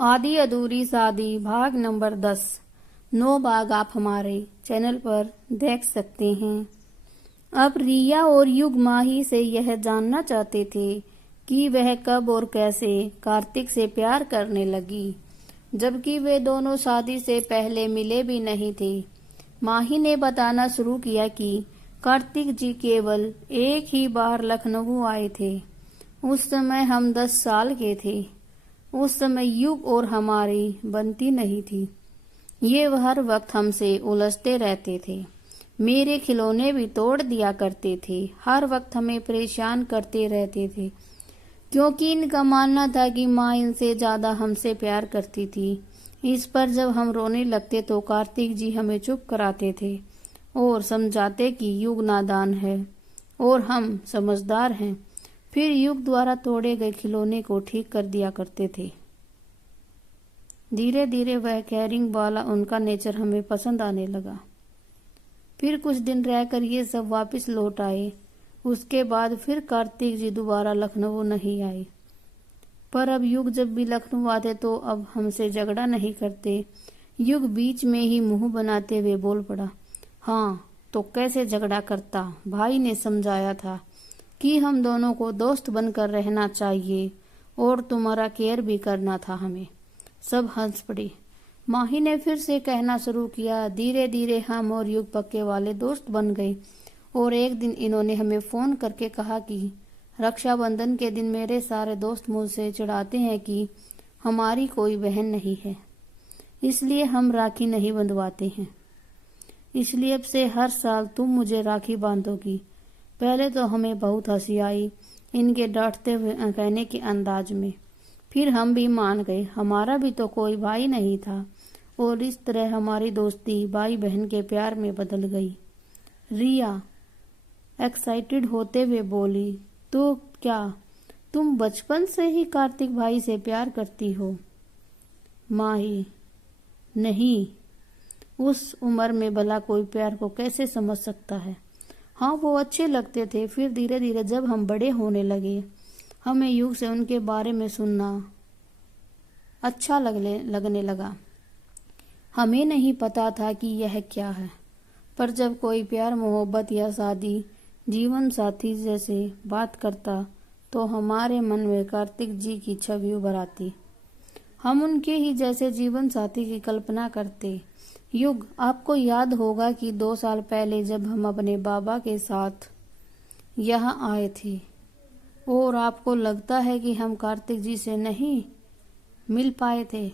आधी अधूरी शादी भाग नंबर 10। 9 भाग आप हमारे चैनल पर देख सकते हैं। अब रिया और युग माही से यह जानना चाहते थे कि वह कब और कैसे कार्तिक से प्यार करने लगी, जबकि वे दोनों शादी से पहले मिले भी नहीं थे। माही ने बताना शुरू किया कि कार्तिक जी केवल एक ही बार लखनऊ आए थे। उस समय हम 10 साल के थे। उस समय युग और हमारी बनती नहीं थी। ये हर वक्त हमसे उलझते रहते थे। मेरे खिलौने भी तोड़ दिया करते थे। हर वक्त हमें परेशान करते रहते थे, क्योंकि इनका मानना था कि माँ इनसे ज्यादा हमसे प्यार करती थी। इस पर जब हम रोने लगते तो कार्तिक जी हमें चुप कराते थे और समझाते कि युग नादान है और हम समझदार हैं। फिर युग द्वारा तोड़े गए खिलौने को ठीक कर दिया करते थे। धीरे धीरे वह केयरिंग वाला उनका नेचर हमें पसंद आने लगा। फिर कुछ दिन रहकर ये सब वापस लौट आए। उसके बाद फिर कार्तिक जी दोबारा लखनऊ नहीं आए। पर अब युग जब भी लखनऊ आते तो अब हमसे झगड़ा नहीं करते। युग बीच में ही मुंह बनाते हुए बोल पड़ा, हाँ तो कैसे झगड़ा करता। भाई ने समझाया था कि हम दोनों को दोस्त बनकर रहना चाहिए और तुम्हारा केयर भी करना था हमें। सब हंस पड़े। माही ने फिर से कहना शुरू किया। धीरे धीरे हम और युग पक्के वाले दोस्त बन गए और एक दिन इन्होंने हमें फोन करके कहा कि रक्षाबंधन के दिन मेरे सारे दोस्त मुझसे चिढ़ाते हैं कि हमारी कोई बहन नहीं है, इसलिए हम राखी नहीं बंधवाते हैं। इसलिए अब से हर साल तुम मुझे राखी बांधोगी। पहले तो हमें बहुत हंसी आई इनके डांटते हुए कहने के अंदाज में। फिर हम भी मान गए, हमारा भी तो कोई भाई नहीं था। और इस तरह हमारी दोस्ती भाई बहन के प्यार में बदल गई। रिया एक्साइटेड होते हुए बोली, तो क्या तुम बचपन से ही कार्तिक भाई से प्यार करती हो? माही, नहीं, उस उम्र में भला कोई प्यार को कैसे समझ सकता है। हाँ वो अच्छे लगते थे। फिर धीरे धीरे जब हम बड़े होने लगे, हमें युग से उनके बारे में सुनना अच्छा लगने लगा। हमें नहीं पता था कि यह क्या है, पर जब कोई प्यार मोहब्बत या शादी जीवन साथी जैसे बात करता तो हमारे मन में कार्तिक जी की छवि उभर आती। हम उनके ही जैसे जीवन साथी की कल्पना करते। युग, आपको याद होगा कि 2 साल पहले जब हम अपने बाबा के साथ यहाँ आए थे और आपको लगता है कि हम कार्तिक जी से नहीं मिल पाए थे,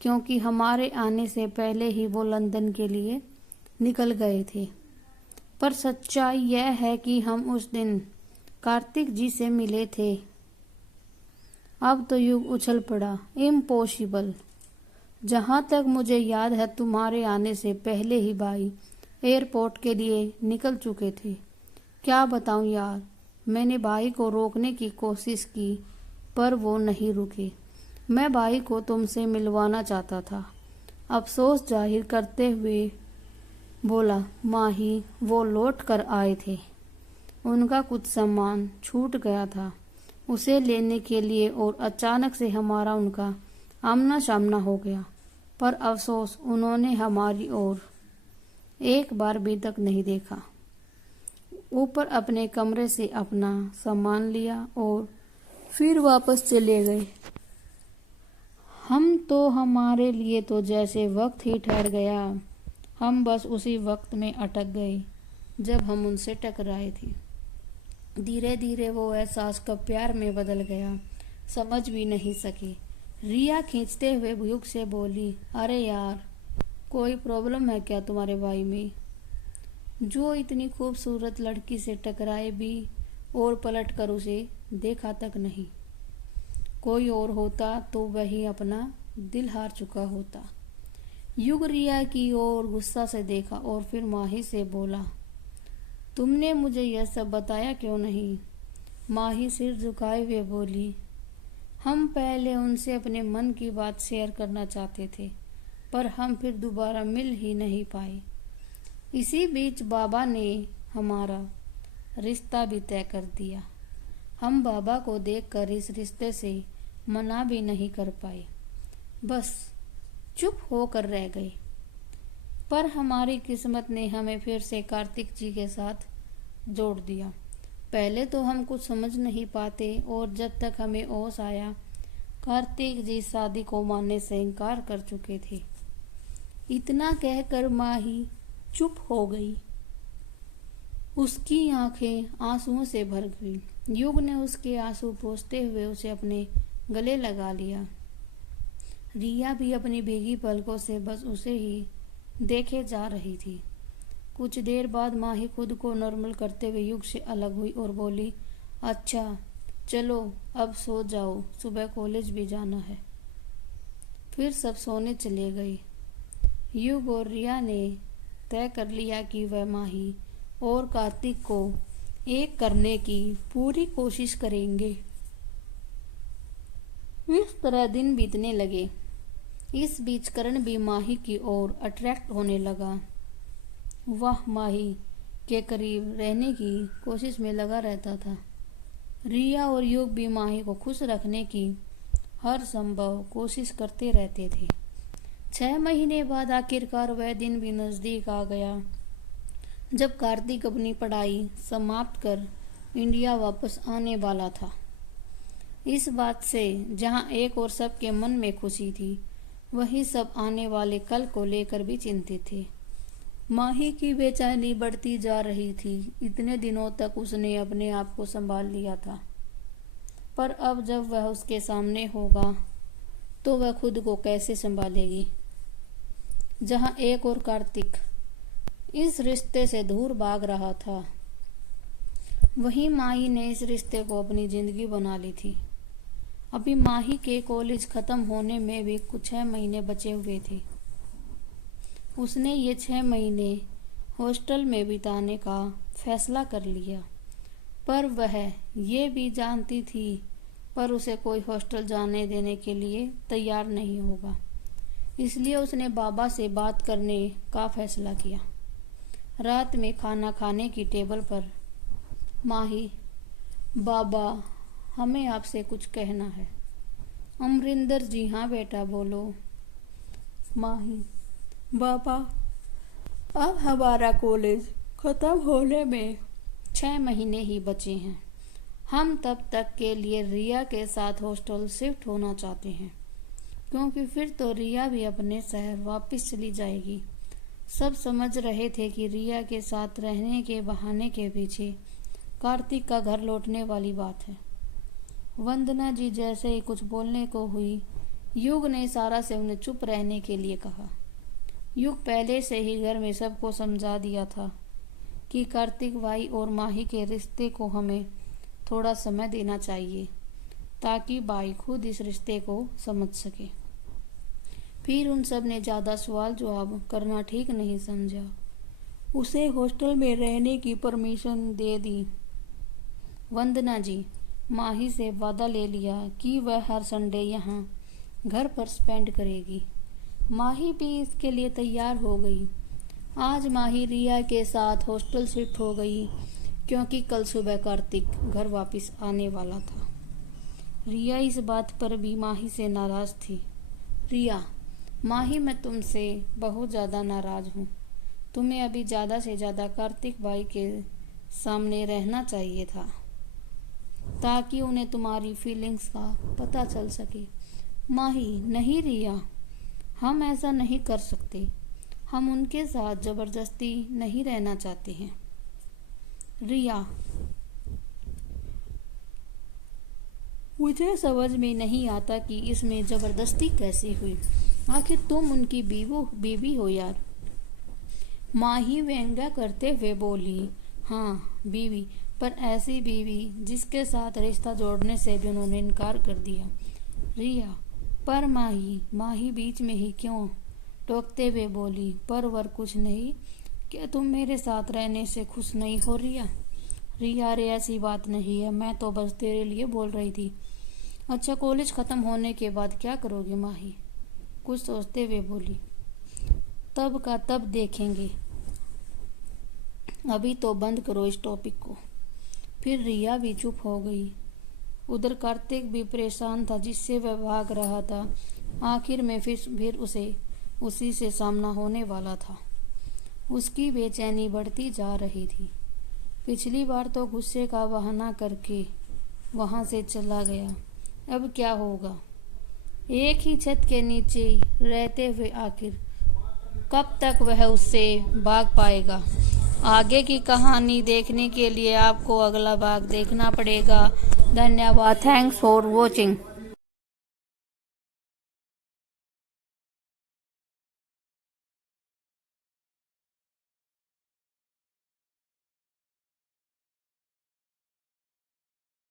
क्योंकि हमारे आने से पहले ही वो लंदन के लिए निकल गए थे। पर सच्चाई यह है कि हम उस दिन कार्तिक जी से मिले थे। अब तो युग उछल पड़ा, इम्पॉसिबल। जहाँ तक मुझे याद है तुम्हारे आने से पहले ही भाई एयरपोर्ट के लिए निकल चुके थे। क्या बताऊं यार, मैंने भाई को रोकने की कोशिश की पर वो नहीं रुके। मैं भाई को तुमसे मिलवाना चाहता था। अफसोस जाहिर करते हुए बोला माही, वो लौट कर आए थे। उनका कुछ सामान छूट गया था उसे लेने के लिए और अचानक से हमारा उनका आमना सामना हो गया। पर अफसोस उन्होंने हमारी ओर एक बार भी तक नहीं देखा। ऊपर अपने कमरे से अपना सामान लिया और फिर वापस चले गए। हम तो हमारे लिए तो जैसे वक्त ही ठहर गया। हम बस उसी वक्त में अटक गए जब हम उनसे टकराए थे। धीरे धीरे वो एहसास कब प्यार में बदल गया समझ भी नहीं सके। रिया खींचते हुए युग से बोली, अरे यार, कोई प्रॉब्लम है क्या तुम्हारे भाई में, जो इतनी खूबसूरत लड़की से टकराए भी और पलट कर उसे देखा तक नहीं। कोई और होता तो वही अपना दिल हार चुका होता। युग रिया की ओर गुस्सा से देखा और फिर माही से बोला, तुमने मुझे यह सब बताया क्यों नहीं? माही सिर झुकाए हुए बोली, हम पहले उनसे अपने मन की बात शेयर करना चाहते थे, पर हम फिर दोबारा मिल ही नहीं पाए। इसी बीच बाबा ने हमारा रिश्ता भी तय कर दिया। हम बाबा को देखकर इस रिश्ते से मना भी नहीं कर पाए। बस चुप होकर रह गए। पर हमारी किस्मत ने हमें फिर से कार्तिक जी के साथ जोड़ दिया। पहले तो हम कुछ समझ नहीं पाते और जब तक हमें होश आया कार्तिक जी शादी को मानने से इनकार कर चुके थे। इतना कहकर माही चुप हो गई। उसकी आंखें आंसुओं से भर गई। युग ने उसके आंसू पोंछते हुए उसे अपने गले लगा लिया। रिया भी अपनी भीगी पलकों से बस उसे ही देखे जा रही थी। कुछ देर बाद माही खुद को नॉर्मल करते हुए युग से अलग हुई और बोली, अच्छा चलो अब सो जाओ, सुबह कॉलेज भी जाना है। फिर सब सोने चले गए। युग और रिया ने तय कर लिया कि वह माही और कार्तिक को एक करने की पूरी कोशिश करेंगे। इस तरह दिन बीतने लगे। इस बीच करण भी माही की ओर अट्रैक्ट होने लगा। वह माही के करीब रहने की कोशिश में लगा रहता था। रिया और युग भी माही को खुश रखने की हर संभव कोशिश करते रहते थे। 6 महीने बाद आखिरकार वह दिन भी नजदीक आ गया जब कार्तिक अपनी पढ़ाई समाप्त कर इंडिया वापस आने वाला था। इस बात से जहां एक और सबके मन में खुशी थी, वहीं सब आने वाले कल को लेकर भी चिंतित थे। माही की बेचैनी बढ़ती जा रही थी। इतने दिनों तक उसने अपने आप को संभाल लिया था, पर अब जब वह उसके सामने होगा तो वह खुद को कैसे संभालेगी। जहां एक और कार्तिक इस रिश्ते से दूर भाग रहा था, वहीं माही ने इस रिश्ते को अपनी जिंदगी बना ली थी। अभी माही के कॉलेज खत्म होने में भी कुछ 6 महीने बचे हुए थे। उसने ये 6 महीने हॉस्टल में बिताने का फैसला कर लिया, पर वह ये भी जानती थी पर उसे कोई हॉस्टल जाने देने के लिए तैयार नहीं होगा। इसलिए उसने बाबा से बात करने का फैसला किया। रात में खाना खाने की टेबल पर माही, बाबा हमें आपसे कुछ कहना है। अमरिंदर जी, हाँ बेटा बोलो। माही, बाबा अब हमारा कॉलेज खत्म होने में 6 महीने ही बचे हैं। हम तब तक के लिए रिया के साथ हॉस्टल शिफ्ट होना चाहते हैं, क्योंकि फिर तो रिया भी अपने शहर वापस चली जाएगी। सब समझ रहे थे कि रिया के साथ रहने के बहाने के पीछे कार्तिक का घर लौटने वाली बात है। वंदना जी जैसे ही कुछ बोलने को हुई, युग ने इशारा से उन्हें चुप रहने के लिए कहा। युग पहले से ही घर में सबको समझा दिया था कि कार्तिक भाई और माही के रिश्ते को हमें थोड़ा समय देना चाहिए, ताकि भाई खुद इस रिश्ते को समझ सके। फिर उन सब ने ज़्यादा सवाल जवाब करना ठीक नहीं समझा। उसे हॉस्टल में रहने की परमिशन दे दी। वंदना जी माही से वादा ले लिया कि वह हर संडे यहाँ घर पर स्पेंड करेगी। माही भी इसके लिए तैयार हो गई। आज माही रिया के साथ हॉस्टल शिफ्ट हो गई, क्योंकि कल सुबह कार्तिक घर वापस आने वाला था। रिया इस बात पर भी माही से नाराज थी। रिया, माही मैं तुमसे बहुत ज़्यादा नाराज हूँ। तुम्हें अभी ज़्यादा से ज़्यादा कार्तिक भाई के सामने रहना चाहिए था, ताकि उन्हें तुम्हारी फीलिंग्स का पता चल सके। माही, नहीं रिया, हम ऐसा नहीं कर सकते। हम उनके साथ जबरदस्ती नहीं रहना चाहते हैं। रिया, मुझे समझ में नहीं आता कि इसमें जबरदस्ती कैसे हुई। आखिर तुम उनकी बीवी हो यार। माही व्यंग्य करते हुए बोली। हाँ बीवी, पर ऐसी बीवी जिसके साथ रिश्ता जोड़ने से भी उन्होंने इनकार कर दिया। रिया, पर माही बीच में ही क्यों टोकते हुए बोली। पर वर कुछ नहीं, क्या तुम मेरे साथ रहने से खुश नहीं हो रिया? रिया, अरे ऐसी बात नहीं है, मैं तो बस तेरे लिए बोल रही थी। अच्छा कॉलेज खत्म होने के बाद क्या करोगे? माही कुछ सोचते हुए बोली। तब का तब देखेंगे, अभी तो बंद करो इस टॉपिक को। फिर रिया भी चुप हो गई। उधर कार्तिक भी परेशान था, जिससे वह भाग रहा था। आखिर में फिर उसे उसी से सामना होने वाला था। उसकी बेचैनी बढ़ती जा रही थी। पिछली बार तो गुस्से का बहाना करके वहां से चला गया, अब क्या होगा? एक ही छत के नीचे रहते हुए आखिर कब तक वह उससे भाग पाएगा? आगे की कहानी देखने के लिए आपको अगला भाग देखना पड़ेगा। धन्यवाद। Thanks for watching.